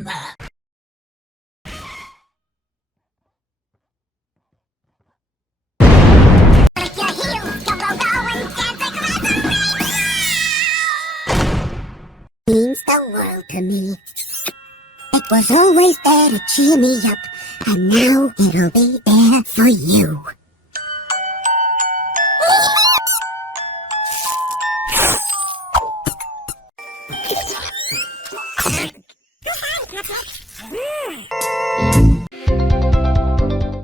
summer. Click your heels, go, go, go, and dance across the rainbow! Means the world to me. It was always there to cheer me up, and now it'll be there for you.